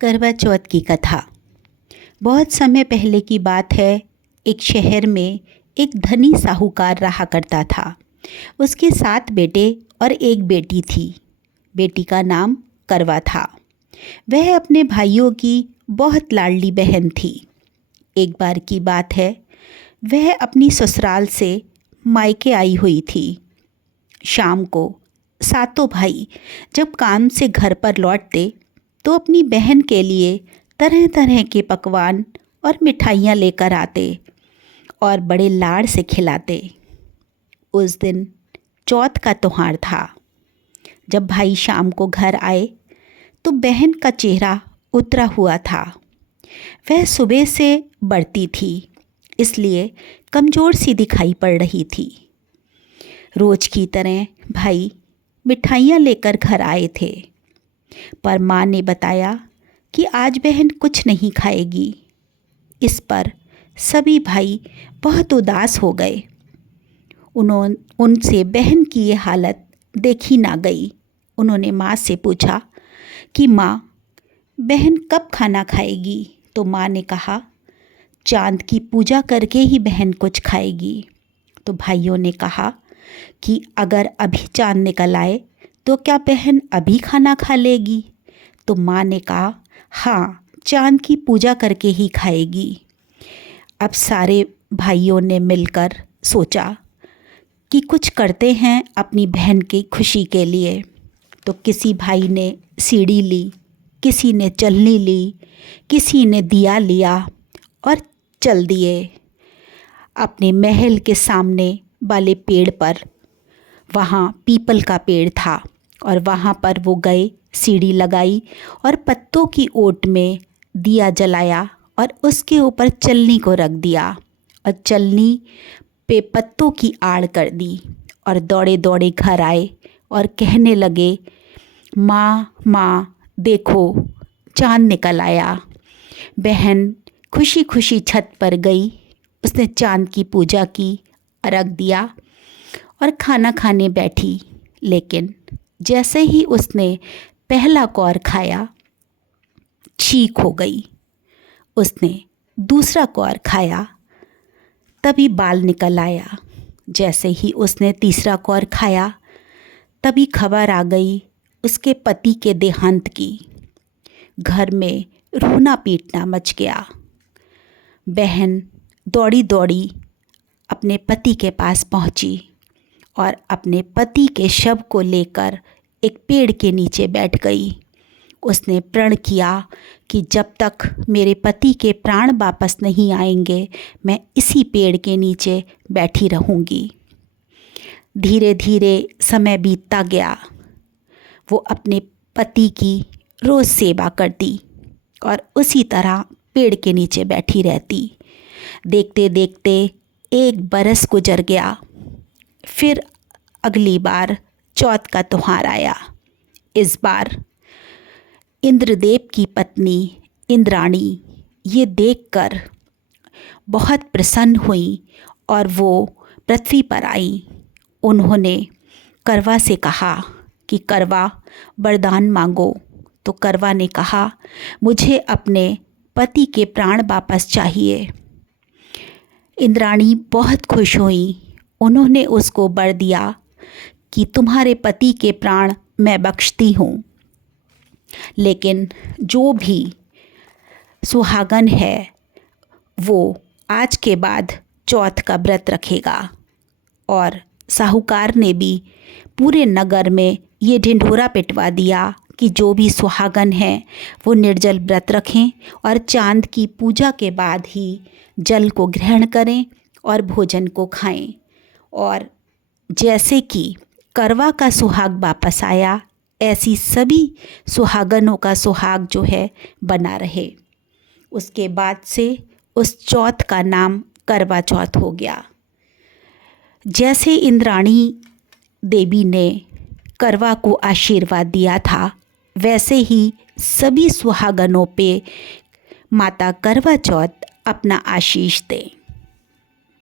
करवा चौथ की कथा। बहुत समय पहले की बात है। एक शहर में एक धनी साहूकार रहा करता था। उसके 7 बेटे और एक बेटी थी। बेटी का नाम करवा था। वह अपने भाइयों की बहुत लाडली बहन थी। एक बार की बात है, वह अपनी ससुराल से मायके आई हुई थी। शाम को 7 भाई जब काम से घर पर लौटते तो अपनी बहन के लिए तरह तरह के पकवान और मिठाइयाँ लेकर आते और बड़े लाड़ से खिलाते। उस दिन चौथ का त्योहार था। जब भाई शाम को घर आए तो बहन का चेहरा उतरा हुआ था। वह सुबह से बढ़ती थी, इसलिए कमज़ोर सी दिखाई पड़ रही थी। रोज की तरह भाई मिठाइयाँ लेकर घर आए थे, पर माँ ने बताया कि आज बहन कुछ नहीं खाएगी। इस पर सभी भाई बहुत उदास हो गए। उनसे बहन की ये हालत देखी ना गई। उन्होंने माँ से पूछा कि माँ, बहन कब खाना खाएगी? तो माँ ने कहा, चांद की पूजा करके ही बहन कुछ खाएगी। तो भाइयों ने कहा कि अगर अभी चांद निकल आए तो क्या बहन अभी खाना खा लेगी? तो माँ ने कहा, हाँ, चांद की पूजा करके ही खाएगी। अब सारे भाइयों ने मिलकर सोचा कि कुछ करते हैं अपनी बहन की खुशी के लिए। तो किसी भाई ने सीढ़ी ली, किसी ने चलनी ली, किसी ने दिया लिया और चल दिए अपने महल के सामने वाले पेड़ पर। वहाँ पीपल का पेड़ था और वहाँ पर वो गए, सीढ़ी लगाई और पत्तों की ओट में दिया जलाया और उसके ऊपर चलनी को रख दिया और चलनी पे पत्तों की आड़ कर दी और दौड़े दौड़े घर आए और कहने लगे, माँ माँ देखो, चांद निकल आया। बहन खुशी खुशी छत पर गई। उसने चांद की पूजा की, अर्घ दिया और खाना खाने बैठी। लेकिन जैसे ही उसने पहला कौर खाया, छींक हो गई। उसने दूसरा कौर खाया, तभी बाल निकल आया। जैसे ही उसने तीसरा कौर खाया, तभी खबर आ गई उसके पति के देहांत की। घर में रोना पीटना मच गया। बहन दौड़ी दौड़ी अपने पति के पास पहुंची और अपने पति के शव को लेकर एक पेड़ के नीचे बैठ गई। उसने प्रण किया कि जब तक मेरे पति के प्राण वापस नहीं आएंगे, मैं इसी पेड़ के नीचे बैठी रहूंगी। धीरे धीरे समय बीतता गया। वो अपने पति की रोज़ सेवा करती और उसी तरह पेड़ के नीचे बैठी रहती। देखते देखते 1 बरस गुजर गया। फिर अगली बार चौथ का त्योहार आया। इस बार इंद्रदेव की पत्नी इंद्राणी ये देखकर बहुत प्रसन्न हुई और वो पृथ्वी पर आई। उन्होंने करवा से कहा कि करवा, वरदान मांगो। तो करवा ने कहा, मुझे अपने पति के प्राण वापस चाहिए। इंद्राणी बहुत खुश हुई। उन्होंने उसको वर दिया कि तुम्हारे पति के प्राण मैं बख्शती हूँ, लेकिन जो भी सुहागन है वो आज के बाद चौथ का व्रत रखेगा। और साहूकार ने भी पूरे नगर में ये ढिंढोरा पिटवा दिया कि जो भी सुहागन हैं वो निर्जल व्रत रखें और चांद की पूजा के बाद ही जल को ग्रहण करें और भोजन को खाएं। और जैसे कि करवा का सुहाग वापस आया, ऐसी सभी सुहागनों का सुहाग जो है बना रहे। उसके बाद से उस चौथ का नाम करवा चौथ हो गया। जैसे इंद्राणी देवी ने करवा को आशीर्वाद दिया था, वैसे ही सभी सुहागनों पे माता करवा चौथ अपना आशीष दें।